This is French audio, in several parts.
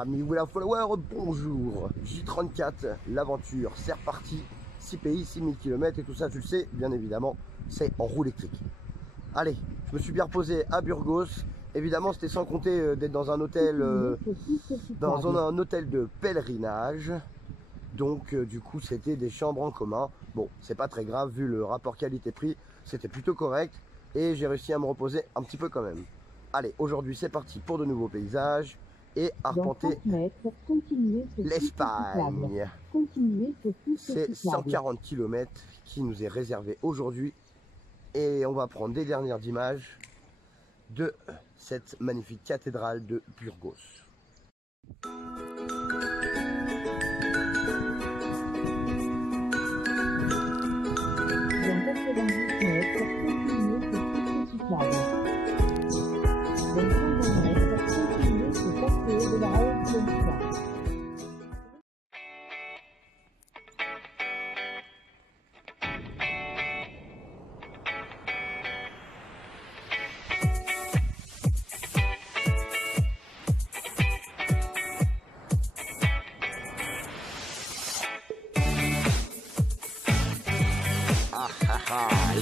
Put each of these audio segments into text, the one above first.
Amis Will of Flower, bonjour. J34, l'aventure, c'est reparti. 6 pays, 6000 km et tout ça, tu le sais, bien évidemment, c'est en roue électrique. Allez, je me suis bien reposé à Burgos. Évidemment, c'était sans compter d'être dans un hôtel, un hôtel de pèlerinage. Donc, du coup, c'était des chambres en commun. Bon, c'est pas très grave, vu le rapport qualité-prix, c'était plutôt correct. Et j'ai réussi à me reposer un petit peu quand même. Allez, aujourd'hui, c'est parti pour de nouveaux paysages. Et arpenter l'Espagne. C'est 140 km qui nous est réservé aujourd'hui. Et on va prendre des dernières images de cette magnifique cathédrale de Burgos. Dans 90 mètres, continuez sur toute petite lave. Dans 120 mètres, continuez sur passer de la haute de l'histoire.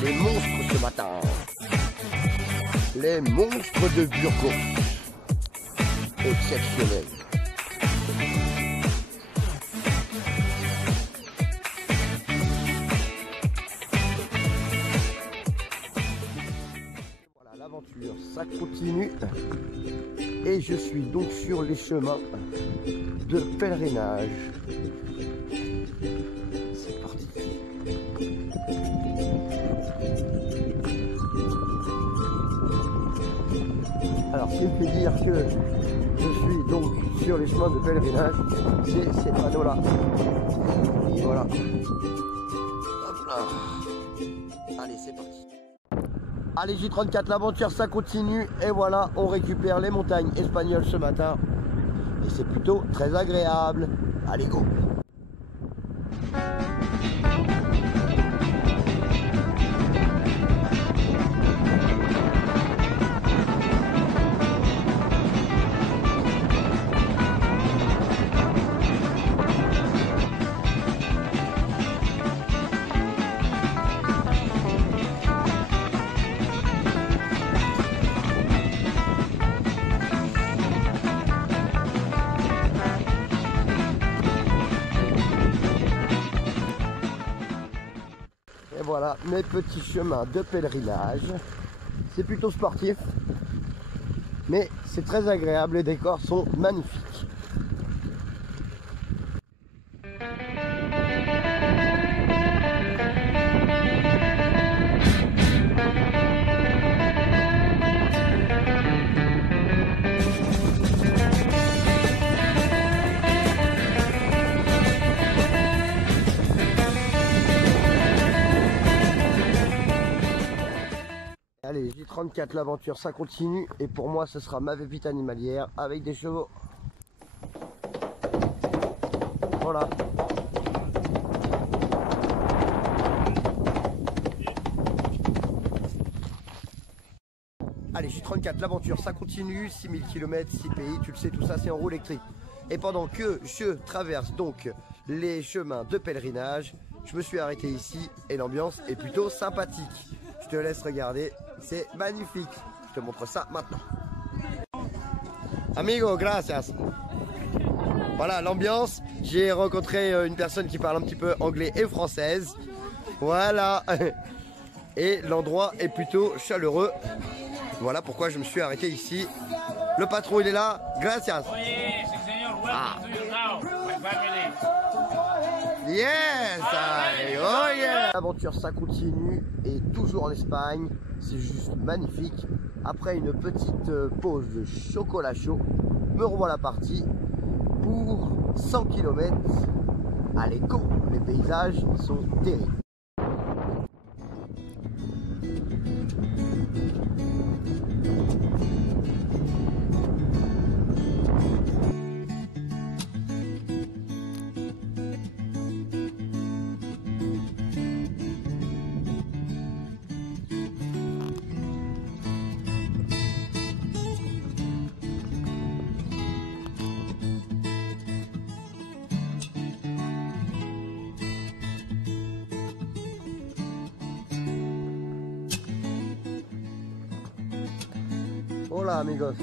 Les monstres ce matin. Les monstres de Burgos. Exceptionnel. Voilà, l'aventure, ça continue. Et je suis donc sur les chemins de pèlerinage. C'est parti. Alors, ce qui me fait dire que je suis donc sur les chemins de pèlerinage, c'est ces panneaux-là. Voilà. Hop là. Allez, c'est parti. Allez, J34, l'aventure, ça continue. Et voilà, on récupère les montagnes espagnoles ce matin. Et c'est plutôt très agréable. Allez, go. Et voilà mes petits chemins de pèlerinage. C'est plutôt sportif, mais c'est très agréable, les décors sont magnifiques. Allez, J34, l'aventure, ça continue. Et pour moi, ce sera ma pépite animalière avec des chevaux. Voilà. Allez, J34, l'aventure, ça continue. 6000 km, 6 pays, tu le sais, tout ça, c'est en roue électrique. Et pendant que je traverse donc les chemins de pèlerinage, je me suis arrêté ici et l'ambiance est plutôt sympathique. Je te laisse regarder, c'est magnifique. Je te montre ça maintenant. Amigo, gracias. Voilà l'ambiance. J'ai rencontré une personne qui parle un petit peu anglais et française. Voilà. Et l'endroit est plutôt chaleureux. Voilà pourquoi je me suis arrêté ici. Le patron, il est là. Gracias. Ah. Yes, oh yeah. L'aventure, ça continue et toujours en Espagne, c'est juste magnifique. Après une petite pause de chocolat chaud, me revoilà parti pour 100 km. Allez, go, les paysages sont terribles. Hola amigos.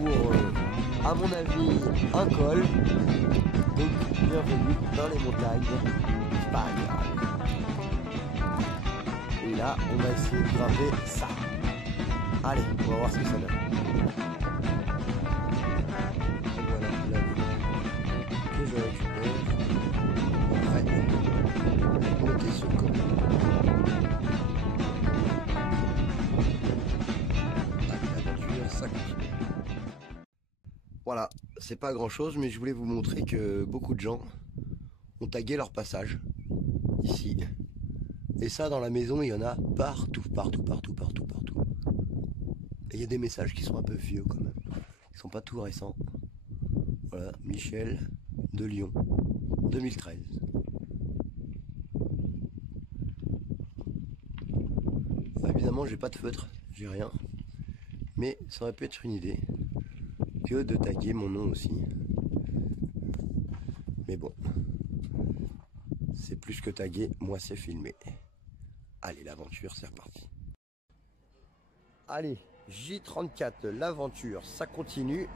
Pour, à mon avis, un col. Donc, bienvenue dans les montagnes espagnoles. Et là, on va essayer de grimper ça. Allez, on va voir ce que ça donne. Voilà la vue que je récupère. Après, monter sur le col. L'aventure, ça continue. Voilà, c'est pas grand chose, mais je voulais vous montrer que beaucoup de gens ont tagué leur passage ici. Et ça, dans la maison, il y en a partout, partout, partout, partout, partout. Et il y a des messages qui sont un peu vieux quand même. Ils sont pas tout récents. Voilà, Michel de Lyon, 2013. Évidemment, j'ai pas de feutre, j'ai rien. Mais ça aurait pu être une idée que de taguer mon nom aussi. Mais bon, c'est plus que taguer, moi c'est filmé. Allez, l'aventure, c'est reparti. Allez, J34, l'aventure, ça continue.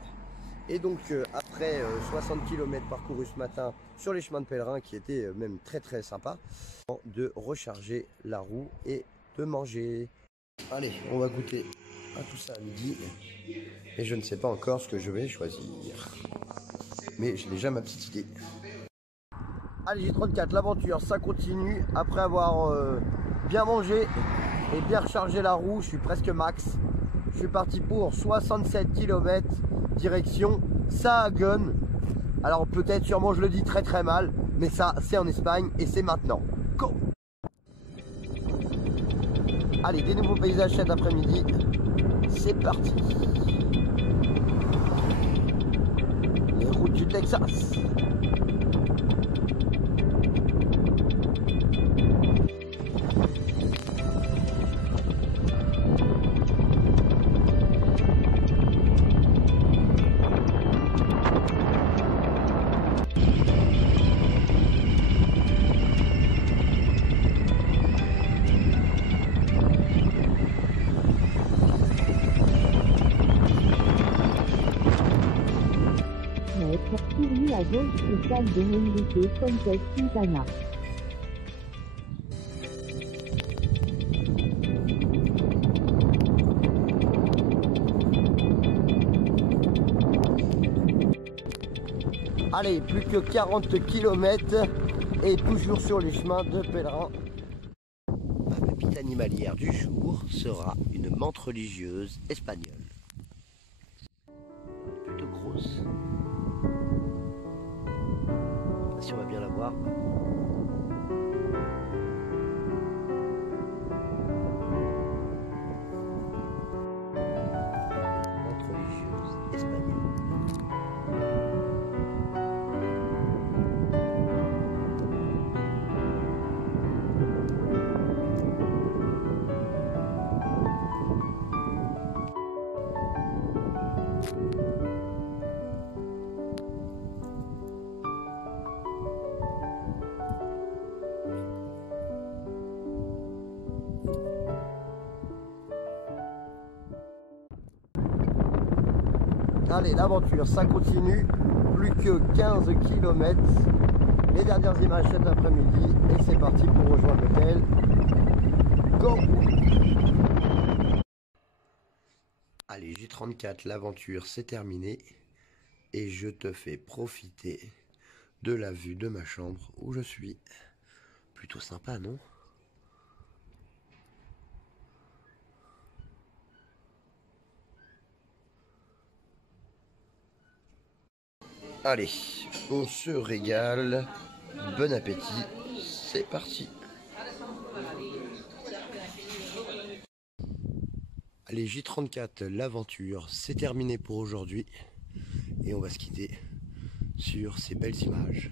Et donc, après 60 km parcourus ce matin sur les chemins de pèlerin, qui étaient même très très sympas, de recharger la roue et de manger. Allez, on va goûter à tout ça à midi. Et je ne sais pas encore ce que je vais choisir. Mais j'ai déjà ma petite idée. Allez, J34, l'aventure, ça continue. Après avoir bien mangé et bien rechargé la roue, je suis presque max. Je suis parti pour 67 km, direction Sahagún. Alors peut-être, sûrement je le dis très très mal, mais ça c'est en Espagne et c'est maintenant. Go! Allez, des nouveaux paysages cet après-midi. C'est parti. Les routes du Texas. Tourner à gauche et salle de Enrique Fuentes Quintana. Allez, plus que 40 km et toujours sur les chemins de pèlerins. Ma pépite animalière du jour sera une menthe religieuse espagnole. Plutôt grosse. Si on va bien la voir. Menthe religieuse espagnole. Allez, l'aventure, ça continue. Plus que 15 km. Les dernières images cet après-midi. Et c'est parti pour rejoindre l'hôtel. Go! Allez, J34, l'aventure, c'est terminé. Et je te fais profiter de la vue de ma chambre où je suis. Plutôt sympa, non? Allez, on se régale. Bon appétit, c'est parti. Allez, J34, l'aventure, c'est terminé pour aujourd'hui. Et on va se quitter sur ces belles images.